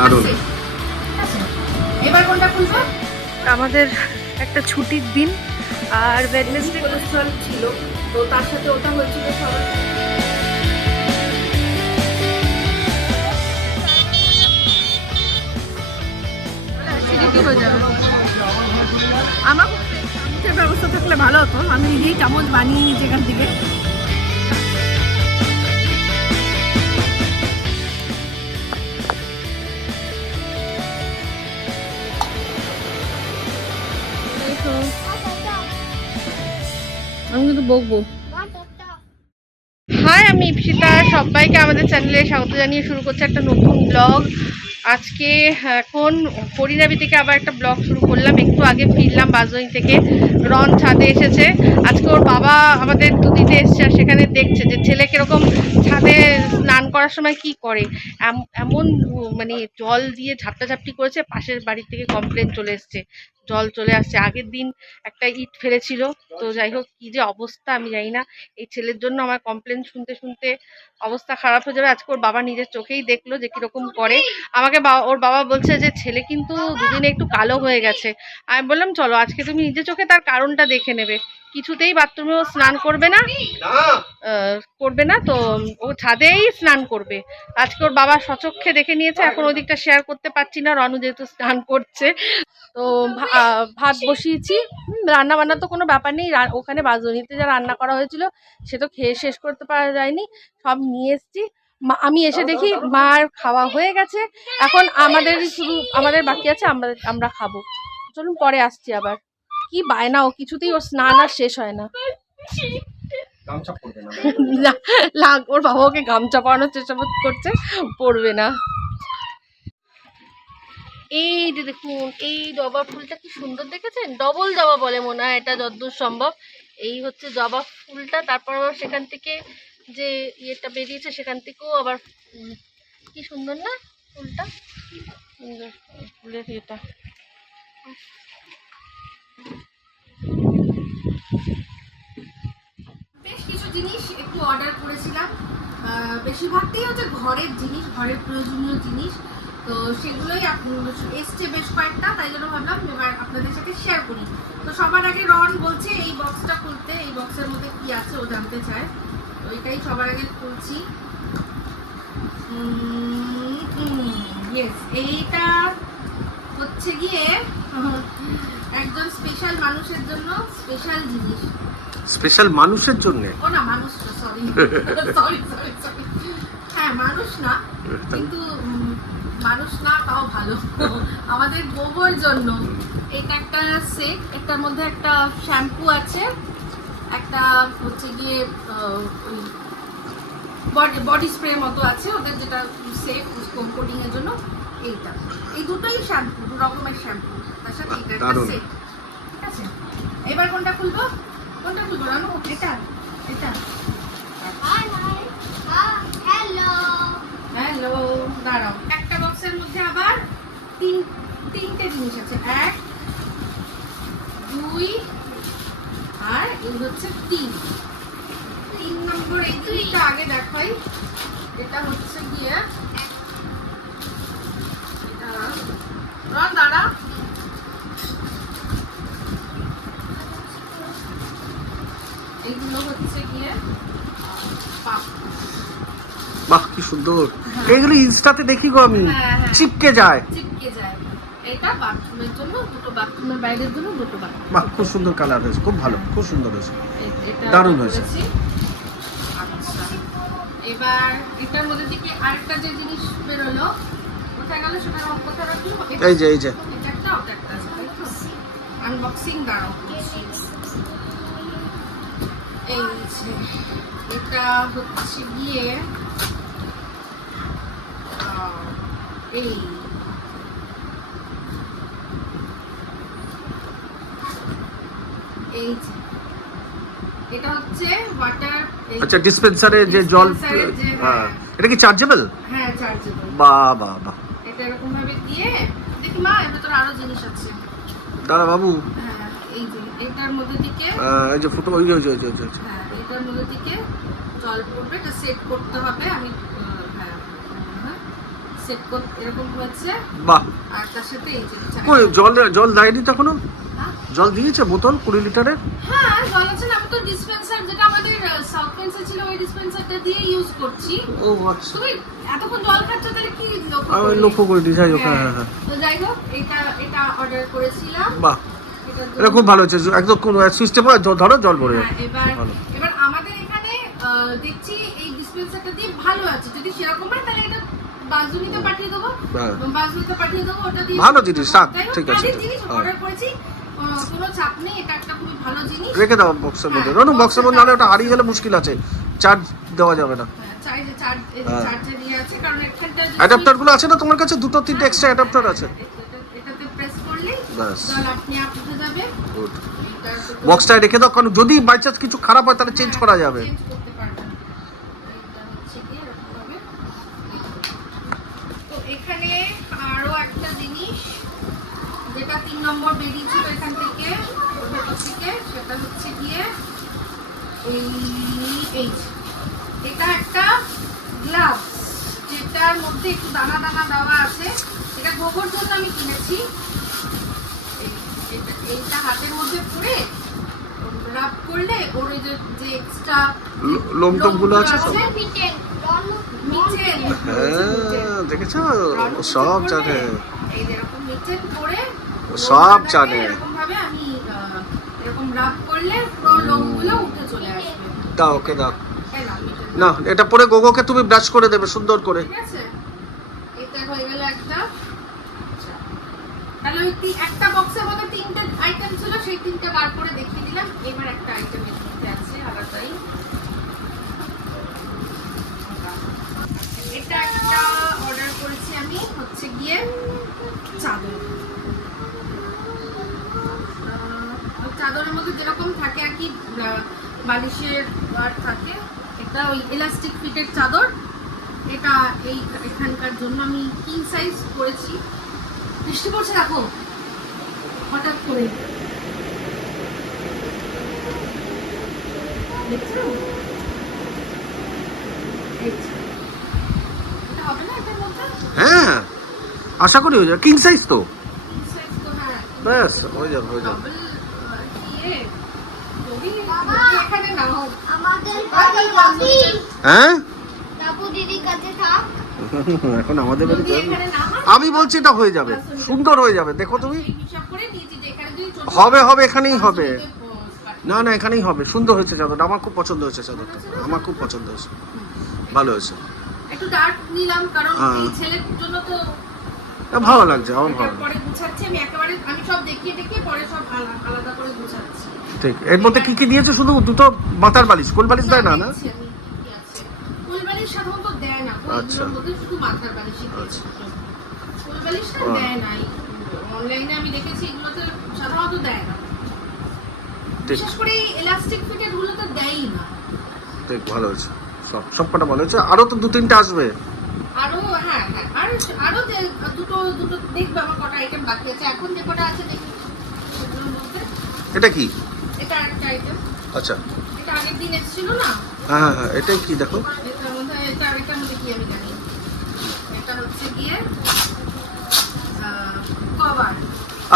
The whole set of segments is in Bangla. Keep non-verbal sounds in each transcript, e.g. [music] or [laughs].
দারুণ। এবার কোনটা খুলবো? আমাদের একটা ছুটির দিন আর ওয়েডনেসডে কোলেস্ট্রল ছিল তো তার সাথে ওটা হয়েছিল সবার আমার ব্যবস্থা থাকলে ভালো হতো। আমি নিজেই চামচ বানিয়ে নিয়েছি এখান থেকে। আমি কিন্তু বকবো। হাই, আমি ইপসিতা সবাইকে আমাদের চ্যানেলে স্বাগত জানিয়ে শুরু করছে একটা নতুন ব্লগ। আজকে এখন হরিনাবি থেকে আবার একটা ব্লগ শুরু করলাম। একটু আগে ফিরলাম বাজনি থেকে। রন ছাদে এসেছে। আজকে ওর বাবা আমাদের দুদিতে এসছে আর সেখানে দেখছে যে ছেলে কীরকম ছাদে স্নান করার সময় কি করে? এম- এমন মানে জল দিয়ে ঝাপটাঝাপটি করেছে, পাশের বাড়ি থেকে কমপ্লেন চলে এসছে। জল চলে আসছে। আগের দিন একটা ইট ফেলেছিল। তো যাই হোক, কি যে অবস্থা আমি জানি না। এই ছেলের জন্য আমার কমপ্লেন শুনতে শুনতে অবস্থা খারাপ হয়ে যাবে। আজকে ওর বাবা নিজের চোখেই দেখল যে কীরকম করে। আমাকে ওর বাবা বলছে যে, ছেলে কিন্তু দুদিনে একটু কালো হয়ে গেছে। আমি বললাম, চলো, আজকে তুমি নিজের চোখে তার কারণটা দেখে নেবে। কিছুতেই বাথরুমেও স্নান করবে না। করবে না তো ও ছাদেই স্নান করবে। আজকে ওর বাবা সচক্ষে দেখে নিয়েছে এখন ওদিকটা শেয়ার করতে পারছি না রনু যেহেতু স্নান করছে। তো ভাত বসিয়েছি রান্না বান্না তো কোনো ব্যাপার নেই ওখানে বাজনীতে যা রান্না করা হয়েছিল সে তো খেয়ে শেষ করতে পারা যায়নি সব নিয়ে এসেছি। মা- আমি এসে দেখি মার খাওয়া হয়ে গেছে এখন আমাদের শুধু আমাদের বাকি আছে আমরা আমরা খাব। চলুন পরে আসছি আবার। কি বায়না ও কিছুতেই ওর স্নান আর শেষ হয় না। লাগ ওর বাবা ওকে গামছা পরানোর চেষ্টা করছে পড়বে না। এই যে দেখুন এই জবা ফুলটা কি সুন্দর দেখেছেন? ডবল জবা বলে মনে হয় এটা যতদূর সম্ভব। এই হচ্ছে জবা ফুলটা তারপর আবার সেখান থেকে যে ইয়েটা বেরিয়েছে সেখান থেকেও আবার কি সুন্দর না ফুলটা? সুন্দর ফুলের ইয়েটা। বেশ কিছু জিনিস একটু অর্ডার করেছিলাম। বেশিরভাগটাই হচ্ছে ঘরের জিনিস, ঘরের প্রয়োজনীয় জিনিস। তো সেগুলোই এসছে বেশ কয়েকটা, তাই জন্য ভাবলাম এবার আপনাদের সাথে শেয়ার করি। তো সবার আগে রন বলছে, এই বক্সটা খুলতে, এই বক্সের মধ্যে কি আছে ও জানতে চায়। তো এটাই সবার আগে খুলছি। এইটা হচ্ছে গিয়ে একজন স্পেশাল মানুষের জন্য স্পেশাল জিনিস। স্পেশাল মানুষের জন্য? ও না মানুষ সরি সরি সরি সরি হ্যাঁ মানুষ না কিন্তু মানুষ না তাও ভালো। আমাদের গোবর জন্য। এটা একটা সেট এটার মধ্যে একটা শ্যাম্পু আছে। একটা হচ্ছে গিয়ে বডি বডি স্প্রে মতো আছে ওদের যেটা সেফ কোটিং এর জন্য এইটা। এই দুটোই শ্যাম্পু দু রকমের শ্যাম্পু ঠিক আছে এবার কোনটা খুলবো? কোনটা খুলবো রানু? এটা এটা। হ্যালো দাঁড়াও। একটা বক্সের মধ্যে আবার তিন তিনটে জিনিস আছে। এক দুই আর এই হচ্ছে তিন। তিন নম্বর এই জিনিসটা আগে দেখাই। এটা হচ্ছে গিয়ে এটা দাঁড়া এগুলো হচ্ছে গিয়ে বাহ কি সুন্দর। এইগুলো ইনস্টাতে দেখি গো আমি। হ্যাঁ, হ্যাঁ। চিপকে যায়। চিপকে যায়। এটা বাথরুমের জন্য দুটো বাথরুমের বাইরের জন্য দুটো বাথরুম বাহ খুব সুন্দর কালার হয়েছে খুব ভালো খুব সুন্দর হয়েছে। দারুণ হয়েছে। আচ্ছা। এবার এটার মধ্যে থেকে আরেকটা যে জিনিস বেরোলো কোথায় গেল সেটা কোথায় রাখল? এই যে এই যে। এটা একটা আনবক্সিং দাঁড়াও। এই যে এটা হচ্ছে গিয়ে এই এই যে এটা হচ্ছে ওয়াটার আচ্ছা ডিসপেন্সারে যে জল হ্যাঁ। হ্যাঁ। এটা কি চার্জেবল হ্যাঁ চার্জেবল বাহ বাহ বাহ। এটা এরকম ভাবে দিয়ে দেখি মা এর ভেতরে আরও জিনিস আছে। দাদা বাবু হ্যাঁ। এটার মধ্যে থেকে এই যে ফুটো ওই যে ওই যে ওই। হ্যাঁ এটার মধ্যে থেকে জল পড়বে এটা সেট করতে হবে আমি হ্যাঁ সেট করতে এরকম হচ্ছে বাহ। আর তার সাথে এই যে কই জল জল দেয়নি তখন হ্যাঁ? জল দিয়েছে বোতল কুড়ি লিটারের? হ্যাঁ জল আছে না, আমি তো ডিসপেন্সার যেটা আমাদের সাউথ ছিল ওই ডিসপেন্সারটা দিয়ে ইউজ করছি। ও আচ্ছা। তুমি এতক্ষণ জল খাচ্ছ তাহলে কি লক্ষ্য আমি লক্ষ্য করে দিই যাই হোক হ্যাঁ হ্যাঁ, হ্যাঁ। হ্যাঁ তো যাই হোক এটা এটা অর্ডার করেছিলাম। বাহ। এটা খুব ভালো হচ্ছে। একদম কোন সিস্টেম ধরো জল ভরে। হ্যাঁ, এবার ভালো। এবার আমাদের এখানে দেখছি এই ডিসপেন্সারটা দিয়ে ভালো আছে। যদি সেরকম হয় তাহলে এটা বাজুনিতে পাঠিয়ে দেবো। হ্যাঁ। বাজুনিতে পাঠিয়ে দেবো ওটা দিয়ে ভালো জিনিস, থাক, ঠিক আছে, জিনিস হ্যাঁ। অর্ডার করেছি। কোনো চাপ নেই এটা একটা খুবই ভালো জিনিস। রেখে দাও বক্সের মধ্যে। হ্যাঁ, না বক্সের মধ্যে নাহলে ওটা হারিয়ে গেলে মুশকিল আছে। চার্জ দেওয়া যাবে না। হ্যাঁ, হ্যাঁ। যদি- আছে না তোমার কাছে? দুটো তিনটে এক্সট্রা অ্যাডাপ্টার আছে। ব্যাস। গুড এটার বক্সটায় রেখে দাও কারণ যদি বাই চান্স কিছু খারাপ হয় তাহলে চেঞ্জ করা যাবে। এখানে আরও একটা জিনিস যেটা তিন নম্বর বেরিয়েছিল এখান থেকে থেকে সেটা হচ্ছে গিয়ে এই এটা একটা গ্লাভস যেটার মধ্যে একটু দানা দানা দেওয়া আছে। এটা গোবর জন্য আমি কিনেছি। এইটা হাতের মধ্যে পরে রাব করলে ওর যে যে এক্সট্রা লো- লোমটোমগুলো আছে সব হ্যাঁ দেখেছ? সব জানে। সব জানে। দাও ওকে দাও। না এটা পরে গোগোকে তুমি ব্রাশ করে দেবে সুন্দর করে ঠিক আছে এটা হয়ে গেল একটা আচ্ছা। ওই তি- একটা বক্সের মধ্যে তিনটে আইটেম ছিল, সেই তিনটে বার করে দেখিয়ে দিলাম। এবার একটা আইটেম এর আছে, আলাদাই। এটা একটা অর্ডার করেছি আমি, হচ্ছে গিয়ে চাদর। চাদরের মধ্যে যেরকম থাকে আর কি বালিশের আর থাকে এটা ওই ইলাস্টিক ফিটের চাদর। এটা এই এখানকার জন্য আমি কিং সাইজ করেছি। বৃষ্টি পড়ছে দেখো হঠাৎ করে। দেখছ? হ্যাঁ আশা করি হয়ে যাবে। কিং সাইজ তো। হ্যাঁ। ব্যাস হয়ে যাবে হয়ে যাবে। ডবল ইয়ে হ্যাঁ? দিদির কাছে থাক। [laughs] এখন আমাদের বাড়িতে আমি বলছি এটা হয়ে যাবে। সুন্দর হয়ে যাবে। দেখো তুমি। হবে হবে এখানেই হবে। না না এখানেই হবে। সুন্দর হয়েছে চাদরটা। আমার খুব পছন্দ হয়েছে চাদরটা। আমার খুব পছন্দ হয়েছে। ভালো হয়েছে। একটু ডার্ক নিলাম কারণ হ্যাঁ। এই ছেলের জন্য তো ভালো লাগছে আমার ভালো পরে গুছাচ্ছি। আমি একেবারে আমি সব দেখিয়ে দেখিয়ে পরে সব আলাদা করে গুছাচ্ছি। ঠিক। এর মধ্যে কি কি দিয়েছে? শুধু দুটো মাথার বালিশ। কোন বালিশ দেয় না না দেখছি আমি কি কি আছে। ফুলবালিশ সাধারণত দেয় না আচ্ছা। শুধু মাথার বালিশই দিয়েছে ফুলবালিশটা ও। দেয় না অনলাইনে আমি দেখেছি এগুলোতে সাধারণত দেয় না। বিশেষ করে গুলোতে দেয়ই না। ঠিক ভালো হয়েছে। সব ভালো হয়েছে। আরও তো দু তিনটে আসবে। আরও হ্যাঁ হ্যাঁ আর আরও যে- দুটো দুটো দেখবে আমার কটা আইটেম বাকি আছে। এখন যে কটা আছে দেখি। এটা কি? এটা একটা আইটেম আচ্ছা। এটা আগের দিন এসেছিল না? হ্যাঁ হ্যাঁ হ্যাঁ এটাই কি দেখো? এটার মধ্যে এটা কি আমি জানি? এটা হচ্ছে গিয়ে কভার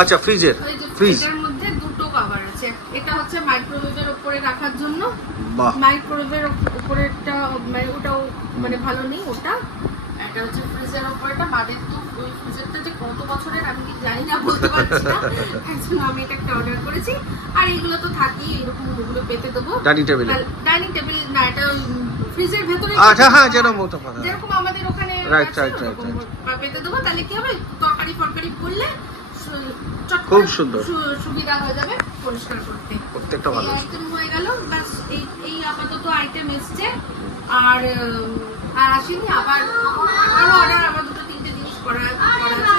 আচ্ছা ফ্রিজের ফ্রিজ। মধ্যে দুটো কভার আছে। এটা হচ্ছে মাইক্রোওয়েভের উপরে রাখার জন্য। মাইক্রোওয়েভের উপরেরটা মানে ওটাও মানে ভালো নেই ওটা। এটা হচ্ছে ফ্রিজের উপরেটা বাদের তো ওই ফ্রিজেরটা যে কত বছরের আমি কি জানি না বলতে পারছি না। আমি এটা একটা অর্ডার করেছি। আর এগুলো তো থাকি এরকম ওগুলো পেতে দেবো। ডাইনিং টেবিলে ডাইনিং টেবিল না এটা ফ্রিজের ভেতরে আচ্ছা হ্যাঁ যেরকম হতে পারে যেরকম আমাদের ওখানে আছে, right, right, পেতে দেবো। তাহলে কি হবে? তরকারি ফরকারি করলে খুব সুন্দর। সুবিধা হয়ে যাবে পরিষ্কার করতে। প্রত্যেকটা ভালো আইটেম হয়ে গেল ব্যাস এই এই আপাতত আইটেম এসছে। আর আর আসেনি আবার আরও অর্ডার আবার দুটো তিনটে জিনিস করা করা আছে।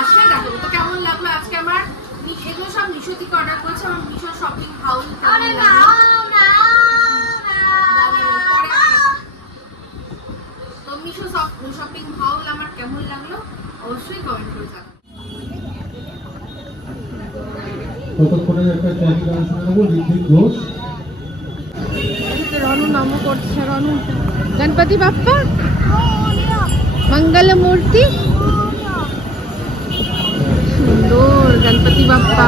আসলে দেখাবো তো কেমন লাগল? আজকে আমার এগুলো সব মিশো থেকে অর্ডার করেছে? আমার Meesho shopping house Meesho shopping হল আমার কেমন লাগল? অবশ্যই কমেন্ট করে জানাবেন। গণপতি বাপ্পা? মঙ্গল মূর্তি সুন্দর গণপতি বাপ্পা।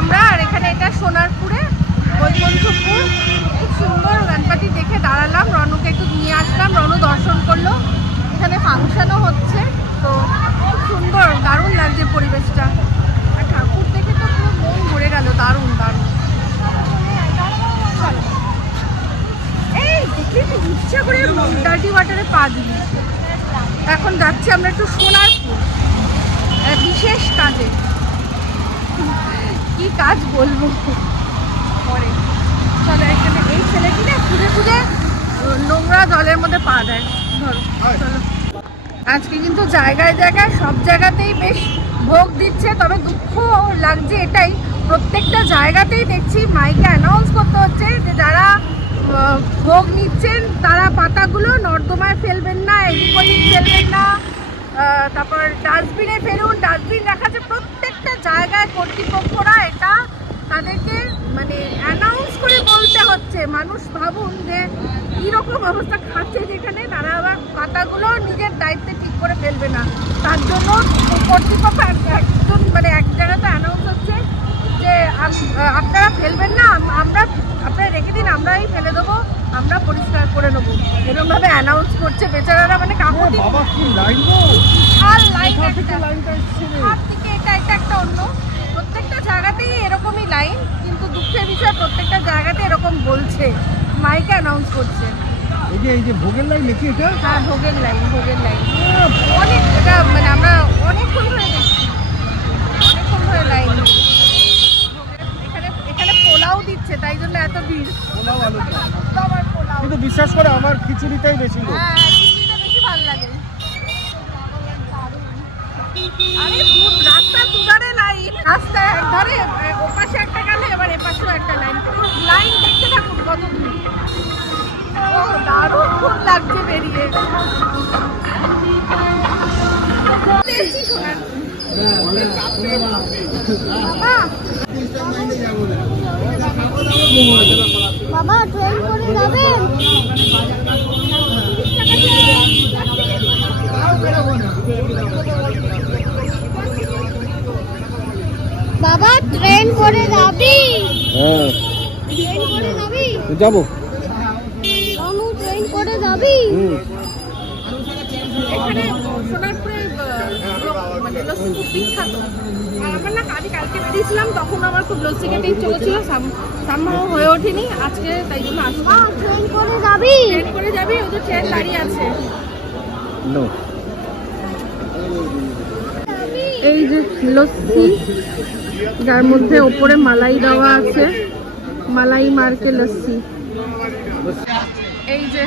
আমরা, আর এখানে এটা সোনারপুরে, বৈকুণ্ঠপুর। খুব সুন্দর গণপতি দেখে দাঁড়ালাম। রনুকে একটু নিয়ে আসলাম। রনু দর্শন করল। এখানে ফাংশনও হচ্ছে। তো খুব সুন্দর, দারুণ লাগছে পরিবেশটা। আর ঠাকুর দেখে তো পুরো মন ভরে গেল। দারুণ দারুণ। চলো। এই দেখলি তো ইচ্ছা করে ডার্টি ওয়াটারে পা দিলি। এখন যাচ্ছি আমরা একটু সোনারপুর বিশেষ কাজে। কি কাজ বলব? পরে। চলো এখানে এই ছেলেটি না খুঁজে খুঁজে নোংরা জলের মধ্যে পা দেয়। ধরো চলো। আজকে কিন্তু জায়গায় জায়গায় সব জায়গাতেই বেশ ভোগ দিচ্ছে তবে দুঃখ লাগছে এটাই। প্রত্যেকটা জায়গাতেই দেখছি মাইকে অ্যানাউন্স করতে হচ্ছে যে যারা ভোগ নিচ্ছেন তারা পাতাগুলো নর্দমায় ফেলবেন না এদিক ওদিক ফেলবেন না। তারপর ডাস্টবিনে ফেলুন, ডাস্টবিন রাখা আছে প্রত্যেকটা জায়গায় কর্তৃপক্ষরা এটা তাদেরকে মানে অ্যানাউন্স করে বলতে হচ্ছে। মানুষ ভাবুন যে কীরকম অবস্থা খাচ্ছে যেখানে, তারা আবার পাতাগুলো নিজের দায়িত্বে ঠিক করে ফেলবে না। তার জন্য কর্তৃপক্ষ এক- একজন মানে এক জায়গাতে অ্যানাউন্স হচ্ছে যে আপনারা ফেলবেন না, আমরা আপনারা রেখে দিন, আমরাই ফেলে দেবো। আমরা পরিষ্কার করে নেব। এরকমভাবে অ্যানাউন্স করছে বেচারারা মানে কাকুতি বাবা কি লাইন গো? বিশাল লাইন একটা। লাইনটা এসছে হাত থেকে এটা এটা একটা অন্য। প্রত্যেকটা জায়গাতেই এরকমই লাইন কিন্তু দুঃখের বিষয় প্রত্যেকটা জায়গাতে এরকম বলছে। মাইকে অ্যানাউন্স করছে। এই যে এই যে ভোগের লাইন নাকি এটা? হ্যাঁ ভোগের লাইন ভোগের লাইন অনেক এটা মানে আমরা অনেকক্ষণ ধরে দেখছি। অনেকক্ষণ ধরে লাইন এখানে এখানে পোলাও দিচ্ছে তাই জন্য এত ভিড়। পোলাও পোলাও কিন্তু বিশ্বাস করে আমার খিচুড়িটাই বেশি হ্যাঁ খিচুড়িটা বেশি ভালো লোক হ্যাঁ খিচুড়িটা বেশি ভালো লাগে আরে পুরো রাস্তা দুধারে লাইন রাস্তা একধারে এ, ওপাশে একটা গেলে এবার এপাশেও একটা লাইন পুরো লাইন দেখতে থাকুন কত দূর ও দারুণ খুব লাগছে বেরিয়ে এসছি সোনারপুর। বাবা, বাবা ট্রেন করে যাবেন বাবা ট্রেন করে যাবি? হ্যাঁ। ট্রেন করে যাবি? যাব। রানু ট্রেন করে যাবি? এখানে সোনারপুরে মানে লস্যি খুব বিখ্যাত। আমার না আমি কালকে বেরিয়েছিলাম তখন আমার খুব লস্যি খেতে ইচ্ছে করছিল সামহাও হয়ে ওঠেনি আজকে তাই জন্য আসব ট্রেন করে যাবি? ট্রেন করে যাবি তো ট্রেন দাঁড়িয়ে আছে। নো এই যে লস্যি। যার মধ্যে ওপরে মালাই দেওয়া আছে। মালাই মার্কে লস্যি। এই যে।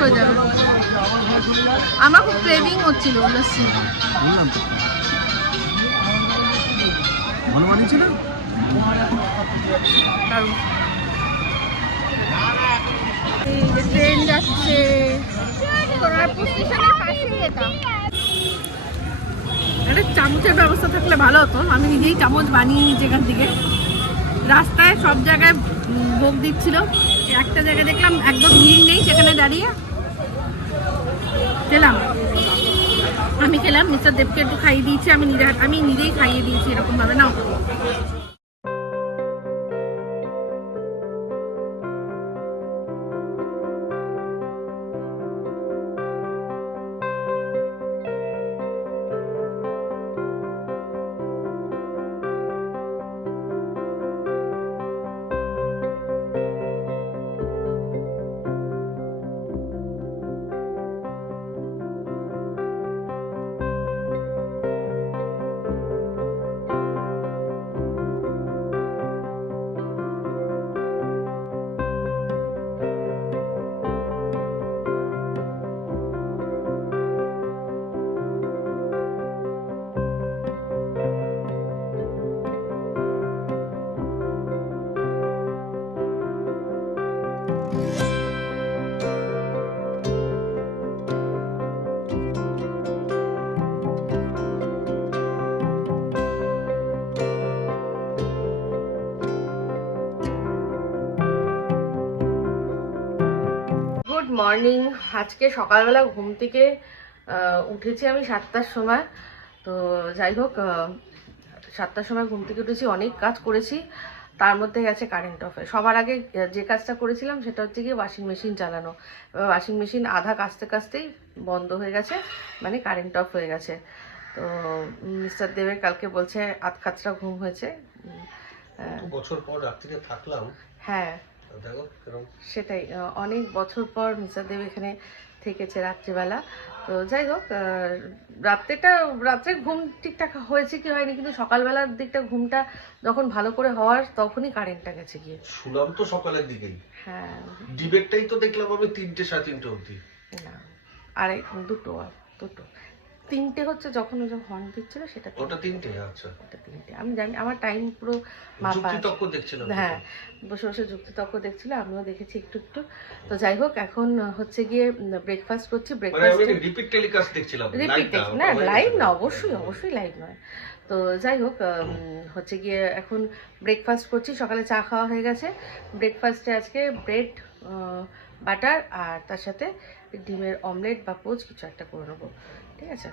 হয়ে যাবে। আমার খুব ক্রেভিং হচ্ছিল লস্যি। ট্রেন যাচ্ছে এটা চামচের ব্যবস্থা থাকলে ভালো হতো। আমি নিজেই চামচ বানিয়ে নিয়েছি এখান থেকে। রাস্তায় সব জায়গায় ভোগ দিচ্ছিল। একটা জায়গায় দেখলাম একদম ভিড় নেই, সেখানে দাঁড়িয়ে। খেলাম। আমি খেলাম মিস্টার দেবকে একটু খাইয়ে দিয়েছি, আমি নিজে আমি নিজেই খাইয়ে দিয়েছি এরকম ভাবে মর্নিং আজকে সকালবেলা ঘুম থেকে উঠেছি আমি সাতটার সময়। তো যাই হোক সাতটার সময় ঘুম থেকে উঠেছি অনেক কাজ করেছি। তার মধ্যে গেছে কারেন্ট অফে সবার আগে যে কাজটা করেছিলাম সেটা হচ্ছে গিয়ে ওয়াশিং মেশিন চালানো। এবার ওয়াশিং মেশিন আধা কাচতে কাচতেই বন্ধ হয়ে গেছে মানে কারেন্ট অফ হয়ে গেছে। তো মিস্টার দেবের কালকে বলছে আধ কাচরা ঘুম হয়েছে। বছর পর রাত্রিতে থাকলাম। হ্যাঁ। সেটাই অনেক বছর পর মিস্টার দেব এখানে থেকেছে রাত্রিবেলা। তো যাই হোক রাত্রেটা রাত্রে ঘুম ঠিকঠাক হয়েছে কি হয়নি কিন্তু সকালবেলার দিকটা ঘুমটা যখন ভালো করে হওয়ার তখনই কারেন্টটা গেছে গিয়ে। শুনলাম তো সকালের দিকেই। হ্যাঁ। ডিবেটটাই তো দেখলাম আমি তিনটে সাড়ে তিনটে অবধি। না আরে দুটো আর দুটো। তিনটে হচ্ছে যখন ওই যে হর্ন দিচ্ছিল সেটা। ওটা তিনটে। আচ্ছা। ওটা তিনটে। আমি জানি আমার টাইম পুরো মাপা যুক্তি আছে। তক্ক দেখছিলাম হ্যাঁ বসে বসে যুক্তিতর্ক দেখছিল আমিও দেখেছি একটু একটু। তো যাই হোক এখন হচ্ছে গিয়ে ব্রেকফাস্ট করছি মানে আমি রিপিট টেলিকাস্ট দেখছিলাম রিপিট না লাইভ না অবশ্যই অবশ্যই লাইভ নয়। তো যাই হোক হচ্ছে গিয়ে এখন ব্রেকফাস্ট করছি সকালে চা খাওয়া হয়ে গেছে। ব্রেকফাস্টে আজকে ব্রেড বাটার আর তার সাথে ডিমের অমলেট বা পোচ কিছু একটা করে নেব। ঠিক আছে?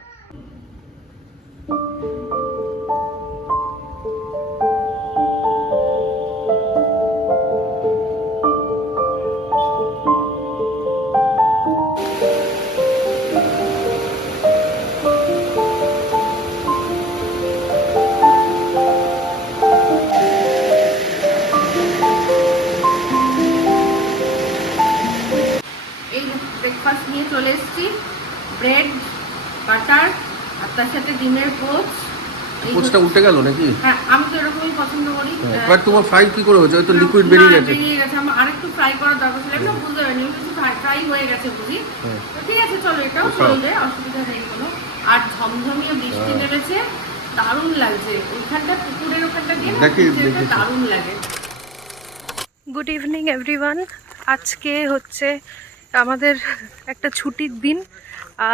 পোস্টটা উঠে গেল নাকি? হ্যাঁ আমি তো এরকমই পছন্দ করি। বাট তোমার ফ্রাই কি করে হয়েছে? লিকুইড বেরিয়ে গেছে। বেরিয়ে গেছে। আমার আরেকটু ফ্রাই করার দরকার ছিল আমি বুঝতে পারিনি। কিছু ফ্রাই হয়ে গেছে বুঝি। হ্যাঁ। ঠিক আছে চলো এটাও চলবে অসুবিধা নেই কোনো। আর ঝমঝমিয়ে বৃষ্টি হ্যাঁ। নেমেছে দারুণ লাগছে। ওইখানটা পুকুরের ওখানটা দিয়ে। দারুণ লাগে। গুড ইভিনিং এভরিওয়ান আজকে হচ্ছে আমাদের একটা ছুটির দিন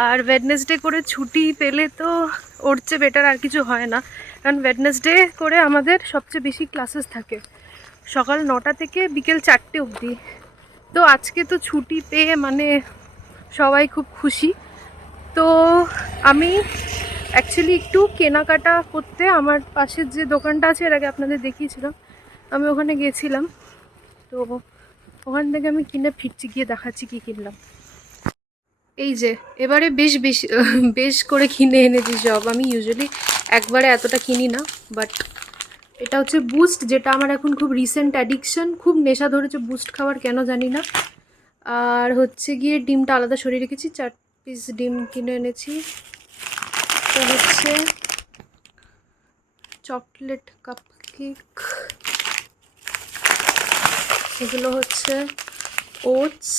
আর ওয়েডনেসডে করে ছুটি পেলে তো ওর চেয়ে বেটার আর কিছু হয় না। কারণ ওয়েডনেসডে করে আমাদের সবচেয়ে বেশি ক্লাসেস থাকে। সকাল নটা থেকে বিকেল চারটে অবধি। তো আজকে তো ছুটি পেয়ে মানে সবাই খুব খুশি। তো আমি অ্যাকচুয়ালি একটু কেনাকাটা করতে আমার পাশের যে দোকানটা আছে, এর আগে আপনাদের দেখিয়েছিলাম। আমি ওখানে গেছিলাম। তো ওখান থেকে আমি কিনে ফিরছি, গিয়ে দেখাচ্ছি কী কিনলাম। এই যে, এবারে বেশ বেশ [laughs] বেশ করে কিনে এনেছি সব। আমি ইউজুয়ালি একবারে এতটা কিনি না বাট এটা হচ্ছে বুস্ট যেটা আমার এখন খুব রিসেন্ট অ্যাডিকশন খুব নেশা ধরেছে বুস্ট খাওয়ার, কেন জানি না। আর হচ্ছে গিয়ে ডিমটা আলাদা সরিয়ে রেখেছি, চার পিস ডিম কিনে এনেছি। তো হচ্ছে চকলেট কাপ কেক এগুলো হচ্ছে ওটস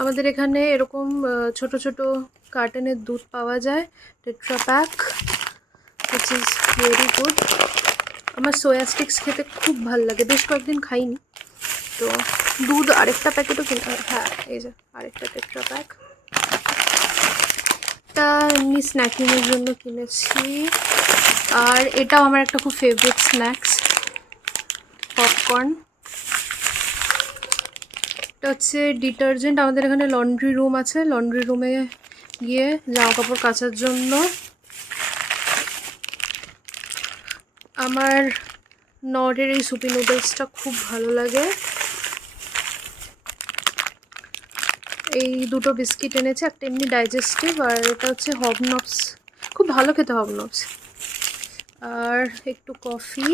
আমাদের এখানে এরকম ছোট ছোট কার্টনের দুধ পাওয়া যায় Tetra Pak which is very good আমার সোয়া স্টিক্স খেতে খুব ভালো লাগে, বেশ কয়েকদিন খাইনি। তো দুধ আরেকটা প্যাকেটও কিনে হ্যাঁ এই যে আরেকটা টেট্রা প্যাক এটা এমনি স্ন্যাকিংয়ের জন্য কিনেছি। আর এটাও আমার একটা খুব ফেভারিট স্ন্যাক্স পপকর্ন এটা হচ্ছে ডিটারজেন্ট, আমাদের এখানে লন্ড্রি রুম আছে। লন্ড্রি রুমে গিয়ে জামা কাপড় কাচার জন্য আমার নরের এই সুপি নুডলসটা খুব ভালো লাগে। এই দুটো বিস্কিট এনেছে, একটা এমনি ডাইজেস্টিভ আর এটা হচ্ছে হবনপস খুব ভালো খেতে হবনপস আর একটু কফি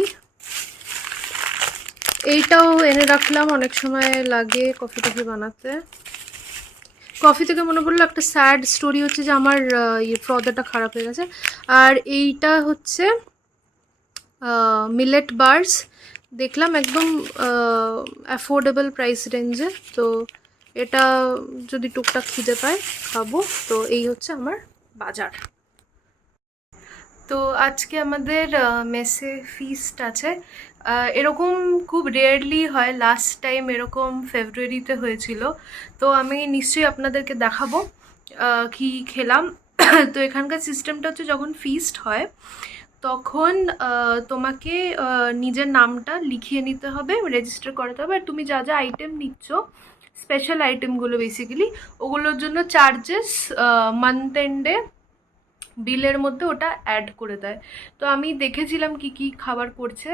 এইটাও এনে রাখলাম অনেক সময় লাগে কফি টফি বানাতে। কফি থেকে মনে পড়ল একটা স্যাড স্টোরি হচ্ছে যে আমার আহ, ইয়ে খারাপ হয়ে গেছে। আর এইটা হচ্ছে মিলেট বার্স দেখলাম একদম অ্যাফোর্ডেবল প্রাইস রেঞ্জে তো এটা যদি টুকটাক খিদে পায় খাব। তো এই হচ্ছে আমার বাজার। তো আজকে আমাদের মেসে ফিস্ট আছে। এরকম খুব রেয়ারলি হয়। লাস্ট টাইম এরকম ফেব্রুয়ারিতে হয়েছিল। তো আমি নিশ্চয়ই আপনাদেরকে দেখাবো কি খেলাম। [coughs] তো এখানকার সিস্টেমটা হচ্ছে যখন ফিস্ট হয়, তখন তোমাকে নিজের নামটা লিখিয়ে নিতে হবে রেজিস্টার করাতে হবে। আর তুমি যা যা আইটেম নিচ্ছ স্পেশাল আইটেমগুলো বেসিক্যালি ওগুলোর জন্য চার্জেস মান্থ এন্ডে বিলের মধ্যে ওটা অ্যাড করে দেয়। তো আমি দেখেছিলাম কি কি খাবার করছে।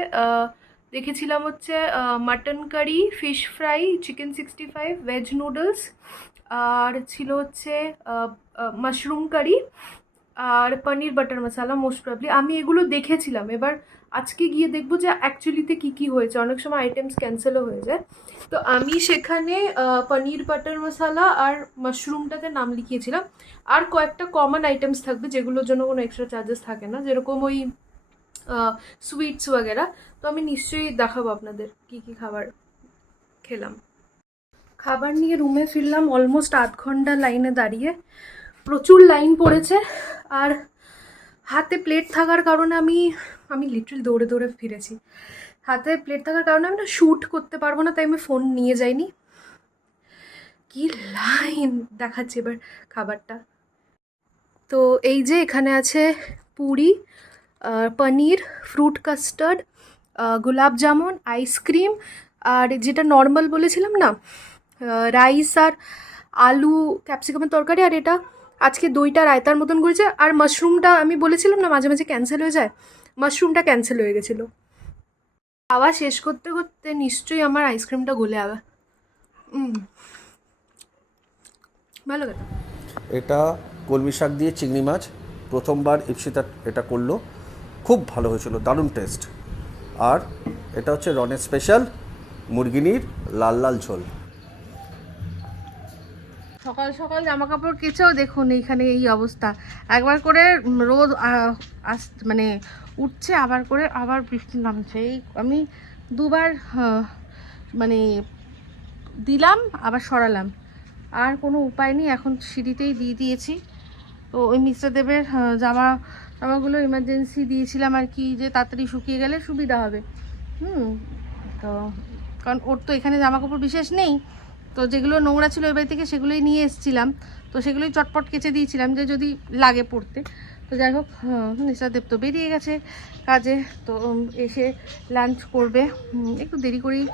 দেখেছিলাম হচ্ছে mutton curry fish fry chicken sixty five veg noodles আর ছিল হচ্ছে মাশরুম কারি আর paneer butter masala most probably আমি এগুলো দেখেছিলাম। এবার আজকে গিয়ে দেখব যে অ্যাকচুয়ালিতে কী কী হয়েছে। অনেক সময় আইটেমস ক্যান্সেলও হয়ে যায়। তো আমি সেখানে পনির বাটার মশলা আর মাশরুমটাতে নাম লিখিয়েছিলাম। আর কয়েকটা কমন আইটেমস থাকবে যেগুলোর জন্য কোনো এক্সট্রা চার্জেস থাকে না। যেরকম ওই সুইটস ওয়াগেরা তো আমি নিশ্চয়ই দেখাবো আপনাদের কি কি খাবার খেলাম। খাবার নিয়ে রুমে ফিরলাম অলমোস্ট আধ ঘণ্টা লাইনে দাঁড়িয়ে। প্রচুর লাইন পড়েছে আর হাতে প্লেট থাকার কারণে আমি আমি লিটল দৌড়ে দৌড়ে ফিরেছি। হাতে প্লেট থাকার কারণে আমি না শ্যুট করতে পারব না, তাই আমি ফোন নিয়ে যাইনি। কি লাইন দেখাচ্ছে এবার খাবারটা। তো এই যে এখানে আছে পুরি পনির ফ্রুট কাস্টার্ড গোলাপ জামুন আইসক্রিম আর যেটা নর্মাল বলেছিলাম না রাইস আর আলু ক্যাপসিকামের তরকারি আর এটা। আজকে দইটা রায়তার মতন করেছে। আর মাশরুমটা আমি বলেছিলাম না, মাঝে মাঝে ক্যান্সেল হয়ে যায়। মাশরুমটা ক্যান্সেল হয়ে গেছিল। খাওয়া শেষ করতে করতে নিশ্চয়ই আমার আইসক্রিমটা গলে উম। ভালো কথা। এটা কলমি শাক দিয়ে চিংড়ি মাছ। প্রথমবার ইপসিতা এটা করল। খুব ভালো হয়েছিল, দারুণ টেস্ট আর এটা হচ্ছে রনের স্পেশাল মুরগিনির লাল লাল ঝোল। সকাল সকাল জামা কাপড় কেচেও দেখুন এইখানে এই অবস্থা। একবার করে রোদ আস মানে উঠছে, আবার করে আবার বৃষ্টি নামছে। এই আমি দুবার মানে দিলাম, আবার সরালাম। আর কোনো উপায় নেই, এখন সিঁড়িতেই দিয়ে দিয়েছি। তো ওই মিস্টার দেবের জামা জামাগুলো ইমার্জেন্সি দিয়েছিলাম আর কি, যে তাড়াতাড়ি শুকিয়ে গেলে সুবিধা হবে। হুম, তো কারণ ওর তো এখানে জামা কাপড় বিশেষ নেই, তো যেগুলো নোংরা ছিল ওই বাড়ি থেকে সেগুলোই নিয়ে এসেছিলাম। তো সেগুলোই চটপট কেচে দিয়েছিলাম যে যদি লাগে পড়তে। তো যাই হোক নিশাদেব তো বেরিয়ে গেছে কাজে, তো এসে লাঞ্চ করবে। একটু দেরি করেই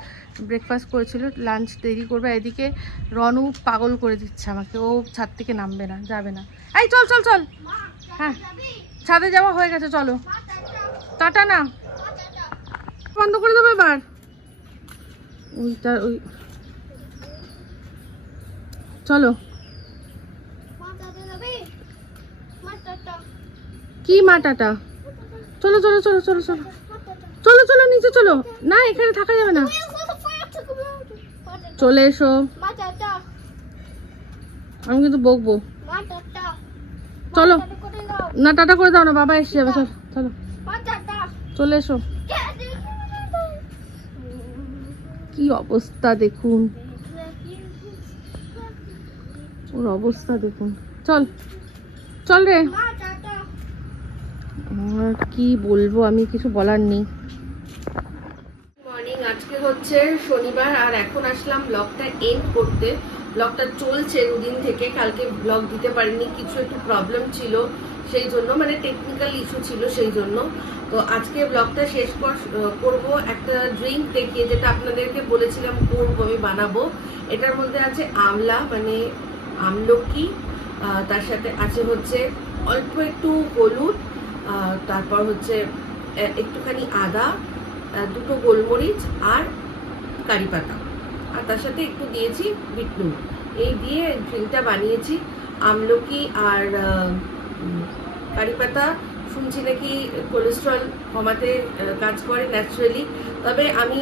ব্রেকফাস্ট করেছিল লাঞ্চ দেরি করবে। এদিকে রনু পাগল করে দিচ্ছে আমাকে, ও ছাদ থেকে নামবে না, যাবে না। এই, চল চল চল। হ্যাঁ। ছাদে যাওয়া হয়ে গেছে, চলো। টাটা না? বন্ধ করে দেবো এবার? ওইটা ওই চলো। কি মা টাটা? চলো চলো চলো চলো চলো। চলো চলো, নিচে চলো। না, এখানে থাকা যাবে না। চলে এসো। আমি কিন্তু বকবো। চলো। না, টাটা করে দাও না, বাবা এসে যাবে, চলো চলো। চলে এসো। কি অবস্থা দেখুন। ওর অবস্থা দেখুন। চল চল রে। আর কি বলব, আমি কিছু বলার নেই। মর্নিং আজকে হচ্ছে শনিবার, আর এখন আসলাম ব্লগটা এন্ড করতে। ব্লগটা চলছে দুদিন থেকে, কালকে ব্লগ দিতে পারিনি, কিছু একটু প্রবলেম ছিল, সেই জন্য মানে টেকনিক্যাল ইস্যু ছিল সেই জন্য। তো আজকে ব্লগটা শেষ কর করব একটা ড্রিঙ্ক দেখিয়ে, যেটা আপনাদেরকে বলেছিলাম করব, আমি বানাবো। এটার মধ্যে আছে আমলা মানে আমলকি তার সাথে আছে হচ্ছে অল্প একটু হলুদ তারপর হচ্ছে একটুখানি আদা দুটো গোলমরিচ আর কারি পাতা। আর তার সাথে একটু দিয়েছি বিট নুন এই দিয়ে ড্রিঙ্কটা বানিয়েছি। আমলকি আর কারি পাতা, শুনছি নাকি কোলেস্ট্রল কমাতে কাজ করে ন্যাচারালি তবে আমি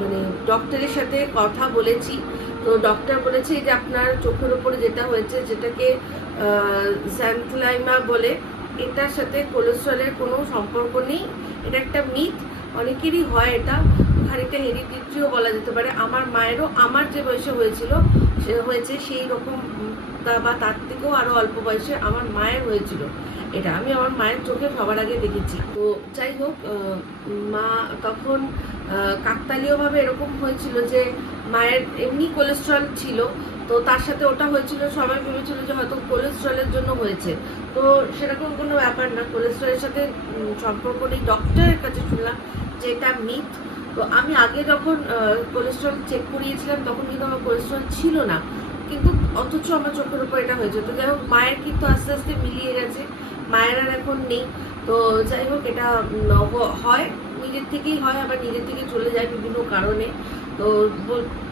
মানে ডক্টরের সাথে কথা বলেছি। তো ডক্টর বলেছে যে আপনার চোখের ওপরে যেটা হয়েছে যেটাকে স্যান্থলাইমা বলে, এটার সাথে কোলেস্ট্রলের কোনো সম্পর্ক নেই। এটা একটা মিথ অনেকেরই হয় এটা। খানিকটা হেরিডিটিও বলা যেতে পারে। আমার মায়েরও আমার যে বয়সে হয়েছিল হয়েছে সেই রকম বা তার থেকেও আরও অল্প বয়সে আমার মায়ের হয়েছিল। এটা আমি আমার মায়ের চোখে সবার আগে দেখেছি। তো যাই হোক মা তখন কাকতালীয়ভাবে এরকম হয়েছিল যে মায়ের এমনি কোলেস্ট্রল ছিল, তো তার সাথে ওটা হয়েছিল, সবাই ভেবেছিল যে হয়তো কোলেস্ট্রলের জন্য হয়েছে। তো সেরকম কোনো ব্যাপার না কোলেস্ট্রলের সাথে সম্পর্ক নেই। ডক্টরের কাছে শুনলাম যে এটা মিথ তো আমি আগে যখন কোলেস্ট্রল চেক করিয়েছিলাম, তখন কিন্তু আমার কোলেস্ট্রল ছিল না। কিন্তু অথচ আমার চোখের উপর এটা হয়েছে। তো যাই হোক, মায়ের কিন্তু আস্তে আস্তে মিলিয়ে গেছে। মায়ের আর এখন নেই। তো যাই হোক, এটা হয়। নিজের থেকেই হয়, আবার নিজের থেকে চলে যায় বিভিন্ন কারণে। তো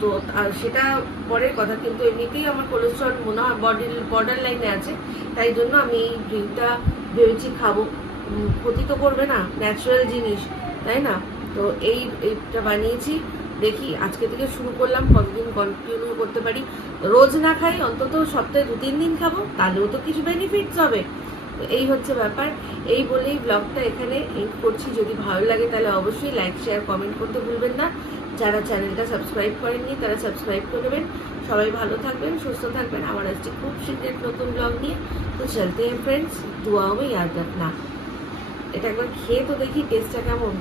তো আর সেটা পরের কথা। কিন্তু এমনিতেই আমার কোলেস্ট্রল মনে হয় বডি বর্ডার লাইনে আছে। তাই জন্য আমি এই ড্রিঙ্কটা ভেবেছি খাব। ক্ষতি তো করবে না ন্যাচারাল জিনিস, তাই না? তো এই, এইটা বানিয়েছি। দেখি আজকে থেকে শুরু করলাম, কতদিন কন্টিনিউ করতে পারি। রোজ না খাই, অন্তত সপ্তাহে দু, তিন দিন খাব, তাহলেও তো কিছু বেনিফিটস হবে। তো এই হচ্ছে ব্যাপার। এই বলেই ব্লগটা এখানে এন্ড করছি। যদি ভালো লাগে তাহলে অবশ্যই লাইক শেয়ার কমেন্ট করতে ভুলবেন না। যারা চ্যানেলটা সাবস্ক্রাইব করেননি, তারা সাবস্ক্রাইব করবেন সবাই ভালো থাকবেন, সুস্থ থাকবেন। আমার আজকে খুব শীঘ্রই নতুন ব্লগ নিয়ে। তো চলতে ফ্রেন্ডস দুয়াও ইয়াদ রাখনা এটা একবার খেয়ে তো দেখি টেস্টটা কেমন।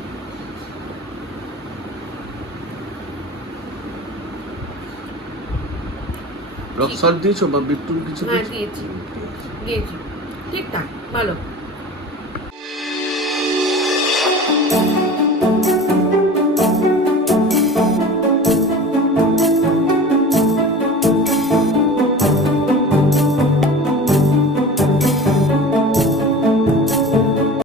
রক সল্ট দিয়েছ বা বিট্টুর কিছু না দিয়েছি? দিয়েছি দিয়েছি। ঠিকঠাক ভালো